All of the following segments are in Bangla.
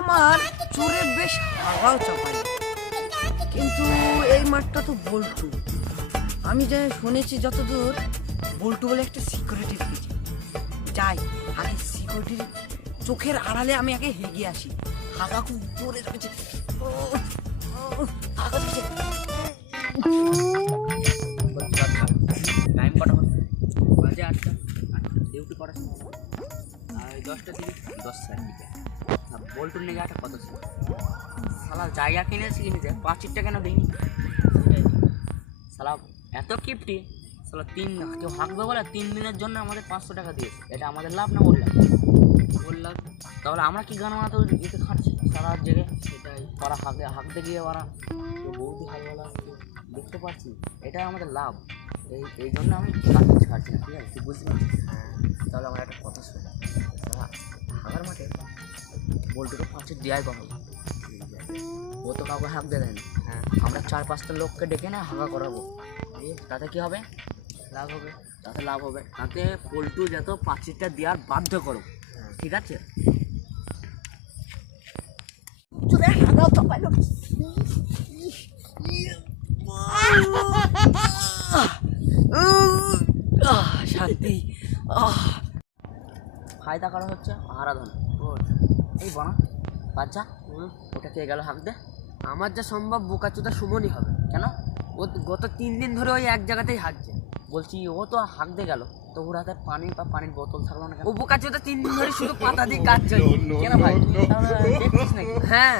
আমার চোরের বেশ হাওয়াও চাপাই, কিন্তু এই মাঠটা তো বল্টু। আমি যে শুনেছি যতদূর, বল্টু বলে একটা সিকিউরিটি রেখেছে। যাই আগে সিকিউরিটির চোখের আড়ালে আমি আগে হেগে আসি। হাগা খুব জোরে রেখেছে। টাইম কটা হবে? বাজে 8টা। ডিউটি করার আর 10:30 বল্টুর নিয়ে যাওয়াটা কত ছিল? শালা জায়গা কিনেছি পাঁচিরটা কেন দিইনি? শালা এত কিপটি, শালা কেউ হাঁকবে বলে 3 দিনের জন্য আমাদের 500 টাকা দিয়েছে। এটা আমাদের লাভ না ওর লাভ? ওর লাভ। তাহলে আমরা কি গান বানাতে এতে খাচ্ছি সারা জেগে? সেটাই ওরা হাঁকতে গিয়ে ওরা বৌদি হালওয়ালা দেখতে পাচ্ছি, এটাই আমাদের লাভ। এই জন্য আমি কাজ ছাড়ছি না, ঠিক আছে? তুই বুঝতে পারছিস? তাহলে আমার একটা কথা শোনা, তারা হাগার মাঠে বল্টুকে 5 দেওয়াই কথা। ও তো কাউকে হাঁক দেয় না। হ্যাঁ, আমরা 4-5টা লোককে ডেকে না হাঁকা করাবো। তাতে কি হবে? লাভ হবে। তাতে লাভ হবে, তাতে পল্টু যত 5টা দেওয়ার বাধ্য করো, ঠিক আছে? চোরের হাগাও চাপাইল। শান্তি। ফায়দা করা হচ্ছে হারাধন। এই বনা বাচ্চা, ওটা কে গেল হাঁক দে? আমার যা সম্ভব বোকাচোদা সুমনই হবে। কেন? ও গত 3 দিন ধরে ওই এক জায়গাতেই হাঁটছে। বলছি ও তো হাঁক দে গেল, তো ওর হাতে পানি বা পানির বোতল থাকলো না কেন? ও বোকাচোদা 3 দিন ধরে শুধু পাতা দিয়ে কাজ চলে। কেন ভাই, তুই তাহলে দেখছিস নাকি? হ্যাঁ,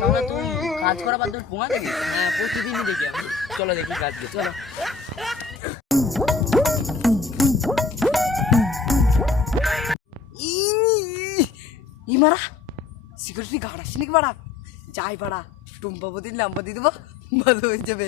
তাহলে তুই কাজ করা বাদ দিয়ে পোঙা দেখি? হ্যাঁ, প্রতিদিনই দেখি আমি। চলো দেখি কাজ দিয়ে, চলো। ইমারা সিকিউরিটি গার্ড আসছে নাকি বাড়া? যাই বাড়া, টুম্পাবতীর নাম্বার দিয়ে দেবো, ভালো হয়ে যাবে।